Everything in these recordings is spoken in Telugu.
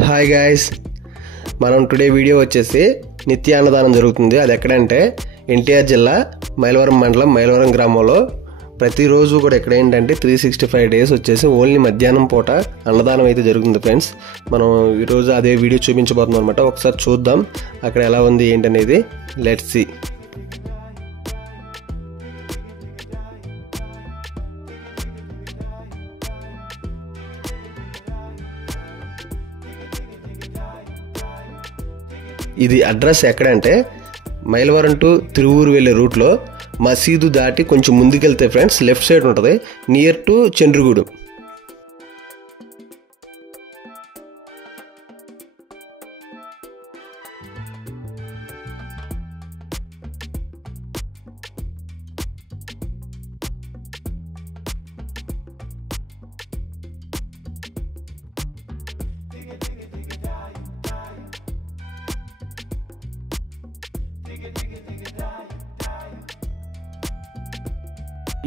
హాయ్ గాయ్స్, మనం టుడే వీడియో వచ్చేసి నిత్య అన్నదానం జరుగుతుంది. అది ఎక్కడంటే ఎన్టీఆర్ జిల్లా మైలవరం మండలం మైలవరం గ్రామంలో ప్రతిరోజు కూడా ఎక్కడ ఏంటంటే 365 డేస్ వచ్చేసి ఓన్లీ మధ్యాహ్నం పూట అన్నదానం అయితే జరుగుతుంది ఫ్రెండ్స్. మనం ఈరోజు అదే వీడియో చూపించబోతున్నాం అనమాట. ఒకసారి చూద్దాం అక్కడ ఎలా ఉంది ఏంటనేది. Let's see. ఇది అడ్రస్ ఎక్కడంటే మైలవరం టు తిరువూరు వెళ్ళే రూట్లో మసీదు దాటి కొంచెం ముందుకెళ్తే ఫ్రెండ్స్ లెఫ్ట్ సైడ్ ఉంటుంది, నియర్ టు చంద్రగూడు.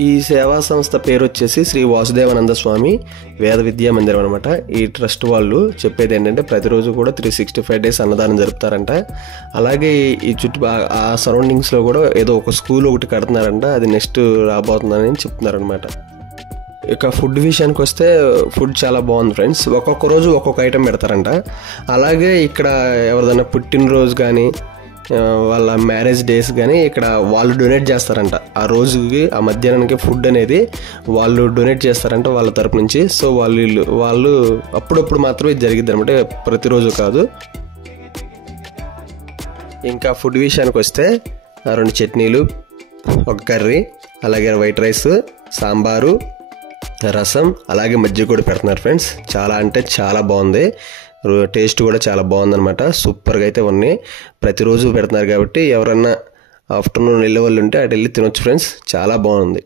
ఈ సేవా సంస్థ పేరు వచ్చేసి శ్రీ వాసుదేవానంద స్వామి వేద విద్యా మందిరం అనమాట. ఈ ట్రస్ట్ వాళ్ళు చెప్పేది ఏంటంటే ప్రతిరోజు కూడా 365 డేస్ అన్నదానం జరుపుతారంట. అలాగే ఈ ఆ సరౌండింగ్స్లో కూడా ఏదో ఒక స్కూల్ ఒకటి కడుతున్నారంట, అది నెక్స్ట్ రాబోతుందని చెప్తున్నారనమాట. ఇక ఫుడ్ విషయానికి వస్తే ఫుడ్ చాలా బాగుంది ఫ్రెండ్స్. ఒక్కొక్క రోజు ఒక్కొక్క ఐటెం పెడతారంట. అలాగే ఇక్కడ ఎవరిదైనా పుట్టినరోజు కానీ వాళ్ళ మ్యారేజ్ డేస్ కానీ ఇక్కడ వాళ్ళు డొనేట్ చేస్తారంట. ఆ రోజుకి ఆ మధ్యాహ్నానికి ఫుడ్ అనేది వాళ్ళు డొనేట్ చేస్తారంట వాళ్ళ తరపు నుంచి. సో వాళ్ళు అప్పుడప్పుడు మాత్రమే జరిగిద్ది అనమాట, ప్రతిరోజు కాదు. ఇంకా ఫుడ్ విషయానికి వస్తే 2 చట్నీలు, ఒక కర్రీ, అలాగే వైట్ రైస్, సాంబారు, రసం, అలాగే మజ్జిగ కూడా పెడుతున్నారు ఫ్రెండ్స్. చాలా అంటే చాలా బాగుంది, టేస్ట్ కూడా చాలా బాగుందనమాట. సూపర్గా అయితే ఉన్నాయి. ప్రతిరోజు పెడుతున్నారు కాబట్టి ఎవరన్నా ఆఫ్టర్నూన్ వెళ్ళే వాళ్ళు ఉంటే అటు వెళ్ళి తినొచ్చు ఫ్రెండ్స్. చాలా బాగుంది.